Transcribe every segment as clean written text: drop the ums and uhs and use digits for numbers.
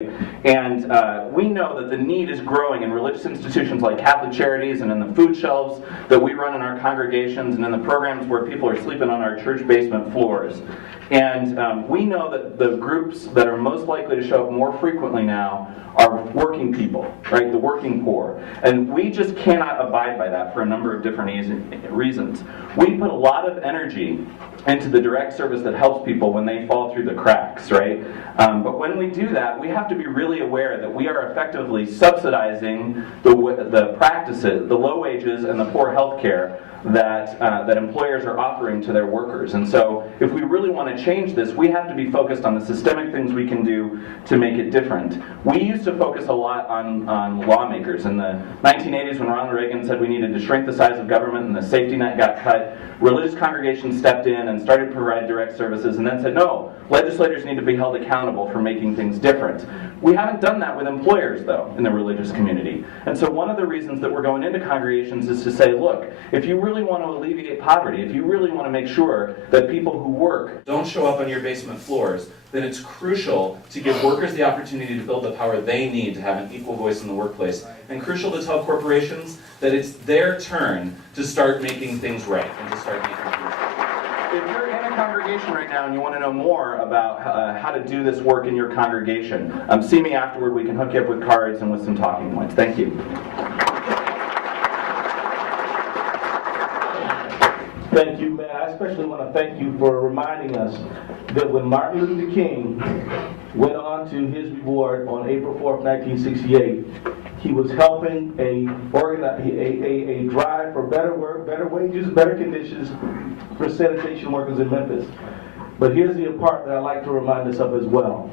And we know that the need is growing in religious institutions like Catholic Charities and in the food shelves that we run in our congregations and in the programs where people are sleeping on our church basement floors. And we know that the groups that are most likely to show up more frequently now are working people, right? The working poor. And we just cannot abide by that for a number of different reasons. We put a lot of energy into the direct service that helps people when they fall through the cracks, right? But when we do that, we have to be really aware that we are effectively subsidizing the practices, the low wages and the poor health care that employers are offering to their workers. And so if we really want to change this, we have to be focused on the systemic things we can do to make it different. We used to focus a lot on lawmakers. In the 1980s, when Ronald Reagan said we needed to shrink the size of government and the safety net got cut, religious congregations stepped in and started to provide direct services and then said, no, legislators need to be held accountable for making things different. We haven't done that with employers, though, in the religious community. And so one of the reasons that we're going into congregations is to say, look, if you really want to alleviate poverty, if you really want to make sure that people who work don't show up on your basement floors, then it's crucial to give workers the opportunity to build the power they need to have an equal voice in the workplace, and crucial to tell corporations that it's their turn to start making things right and to start making things right. If you're in a congregation right now and you want to know more about how to do this work in your congregation, see me afterward. We can hook you up with cards and with some talking points. Thank you. Thank you, Matt. I especially want to thank you for reminding us that when Martin Luther King went on to his reward on April 4th, 1968, he was helping a drive for better work, better wages, better conditions for sanitation workers in Memphis. But here's the part that I like to remind us of as well.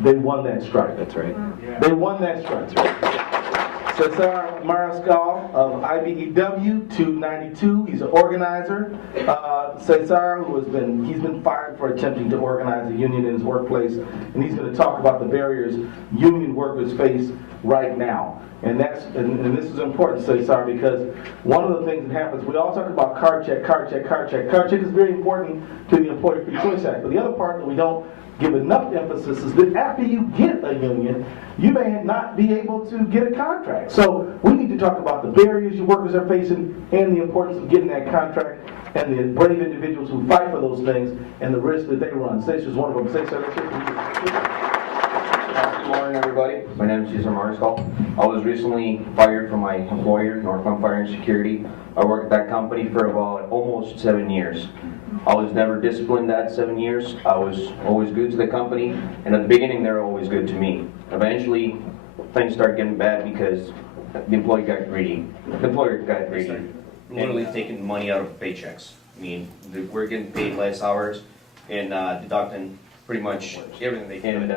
They won that strike. That's right. Yeah. They won that strike. That's right. Cesar Mariscal of IBEW 292. He's an organizer. Cesar, he's been fired for attempting to organize a union in his workplace, and he's going to talk about the barriers union workers face right now. And this is important, Cesar, because one of the things that happens, we all talk about card check. Card check is very important to the Employer Free Choice Act. But the other part that we don't give enough emphasis is that after you get a union, you may not be able to get a contract. So we need to talk about the barriers your workers are facing and the importance of getting that contract and the brave individuals who fight for those things and the risks that they run. Cesar is one of them. Cesar, let's hear from you. Good morning, everybody. My name is Cesar Mariscal. I was recently fired from my employer, Northbound Fire and Security. I worked at that company for about almost 7 years. I was never disciplined that 7 years. I was always good to the company, and at the beginning they were always good to me. Eventually, things started getting bad because the employer got greedy. The employer got greedy, literally taking money out of paychecks. I mean, we're getting paid less hours and deducting pretty much everything they can. And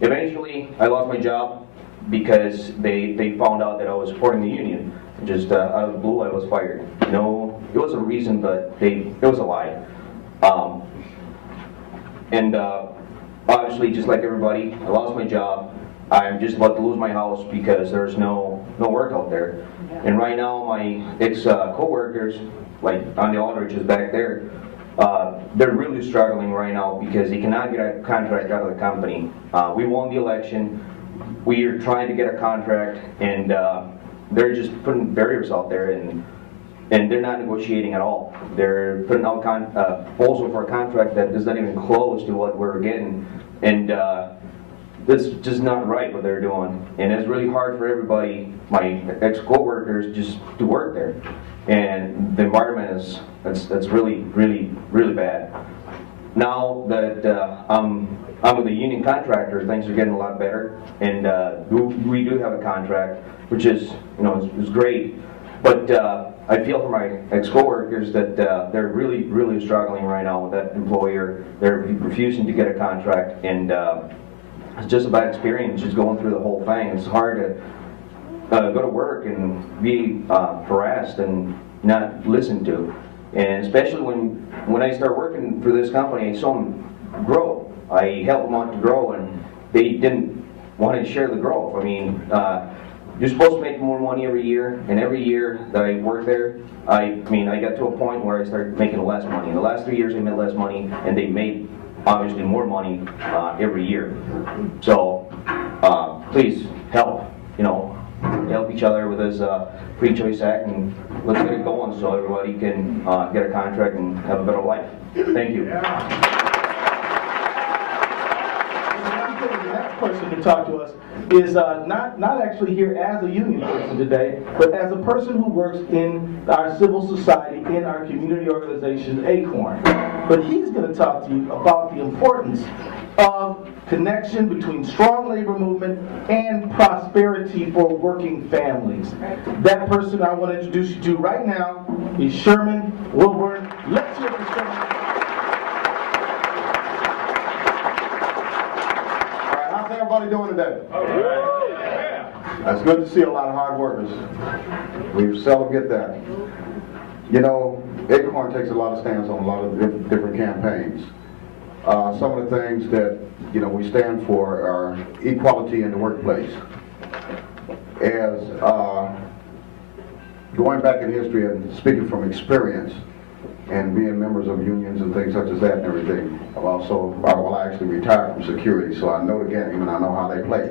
eventually, I lost my job because they found out that I was supporting the union. Just out of the blue, I was fired. No, it was a reason, but it was a lie. Obviously, just like everybody, I lost my job. I'm just about to lose my house because there's no work out there. And right now, my ex-co-workers, like on the Aldriches back there, they're really struggling right now because they cannot get a contract out of the company. We won the election. We are trying to get a contract, and they're just putting barriers out there, and they're not negotiating at all. They're putting out a proposal for a contract that is not even close to what we're getting, and that's just not right what they're doing. And it's really hard for everybody, my ex-co-workers, just to work there. And the environment is that's really, really, really bad. Now that I'm with a union contractor, things are getting a lot better, and we do have a contract, which is, is great. But I feel for my ex-co-workers that they're really, really struggling right now with that employer. They're refusing to get a contract, and it's just a bad experience just going through the whole thing. It's hard to go to work and be harassed and not listened to. And especially when I start working for this company, I saw them grow. I helped them out to grow, and they didn't want to share the growth. I mean, you're supposed to make more money every year, and every year that I worked there, I got to a point where I started making less money. In the last 3 years, I made less money, and they made obviously more money every year. So please help, help each other with this Free Choice Act, and let's get it going so everybody can get a contract and have a better life. Thank you. The next person to talk to us is not actually here as a union person today, but as a person who works in our civil society, in our community organization, ACORN. But he's going to talk to you about the importance of connection between strong labor movement and prosperity for working families. That person I want to introduce you to right now is Sherman Wilburn. Let's hear it for Sherman. How's everybody doing today? It's good to see a lot of hard workers. We seldom get that. Acorn takes a lot of stands on a lot of different campaigns. Some of the things that we stand for are equality in the workplace. As going back in history and speaking from experience and being members of unions and things such as that and everything, I actually retired from security, so I know the game and I know how they play.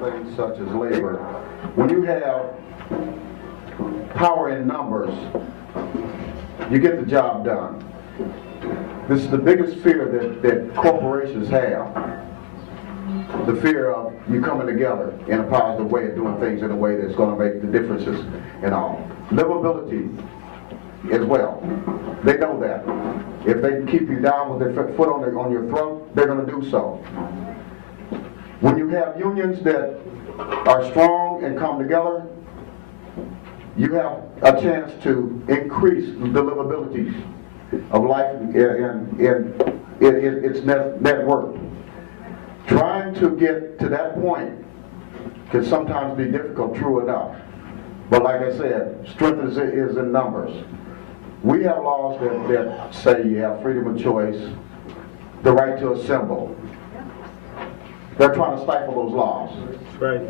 Things such as labor. When you have power in numbers, you get the job done. This is the biggest fear that corporations have. The fear of you coming together in a positive way of doing things in a way that's going to make the differences and all. Livability as well. They know that. If they can keep you down with their foot on your throat, they're going to do so. When you have unions that are strong and come together, you have a chance to increase the livability of life and its net worth. Trying to get to that point can sometimes be difficult, true enough. But like I said, strength is in numbers. We have laws that say you have freedom of choice, the right to assemble. They're trying to stifle those laws. Right.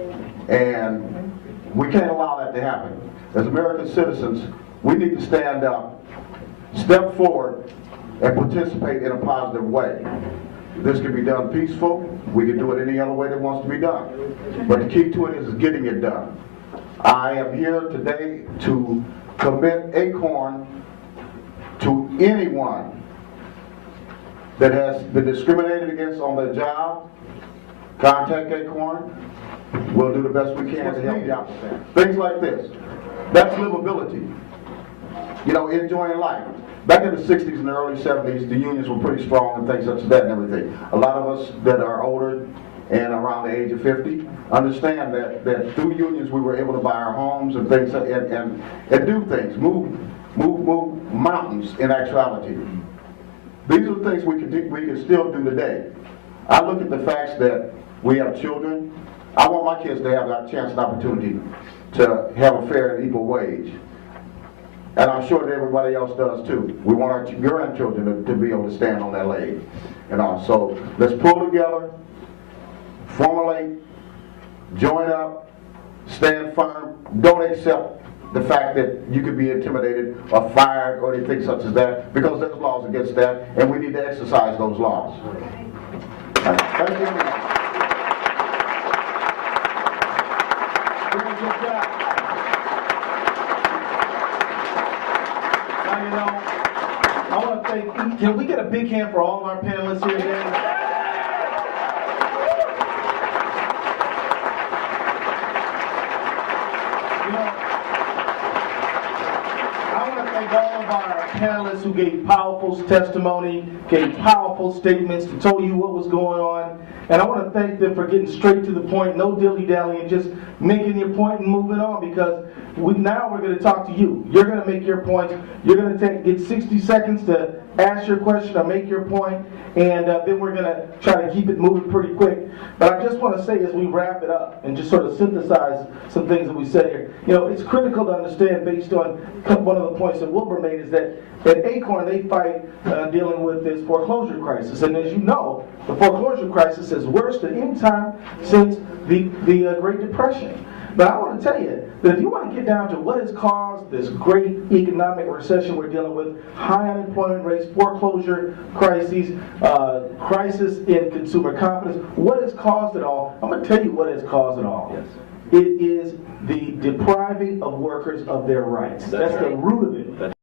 And we can't allow that to happen. As American citizens, we need to stand up, step forward, and participate in a positive way. This can be done peaceful. We can do it any other way that wants to be done. But the key to it is getting it done. I am here today to commit ACORN to anyone that has been discriminated against on their job. Contact ACORN. We'll do the best we can to help you out with that. Things like this. That's livability. Enjoying life. Back in the 60s and the early 70s, the unions were pretty strong and things such as that and everything. A lot of us that are older and around the age of 50 understand that through unions we were able to buy our homes and things and do things, move mountains in actuality. These are the things we can still do today. I look at the facts that we have children. I want my kids to have that chance and opportunity to have a fair and equal wage. And I'm sure that everybody else does too. We want our grandchildren to be able to stand on their leg. So let's pull together, formulate, join up, stand firm. Don't accept the fact that you could be intimidated or fired or anything such as that, because there's laws against that, and we need to exercise those laws. Thank you. Good job. I want to thank, can we get a big hand for all of our panelists here today? I want to thank all of our panelists who gave powerful testimony, gave powerful statements, to tell you what was going on. And I want to thank them for getting straight to the point, no dilly-dallying, just making your point and moving on, because now we're going to talk to you. You're going to make your point. You're going to get 60 seconds to ask your question or make your point, and then we're going to try to keep it moving pretty quick. But I just want to say, as we wrap it up and just sort of synthesize some things that we said here, it's critical to understand, based on one of the points that Wilbur made, is that at ACORN they fight dealing with this foreclosure crisis. And as you know, the foreclosure crisis is worse than any time since the Great Depression. But I want to tell you that if you want to get down to what has caused this great economic recession we're dealing with, high unemployment rates, foreclosure crises, crisis in consumer confidence, what has caused it all? I'm going to tell you what has caused it all. Yes. It is the depriving of workers of their rights. That's the root of it.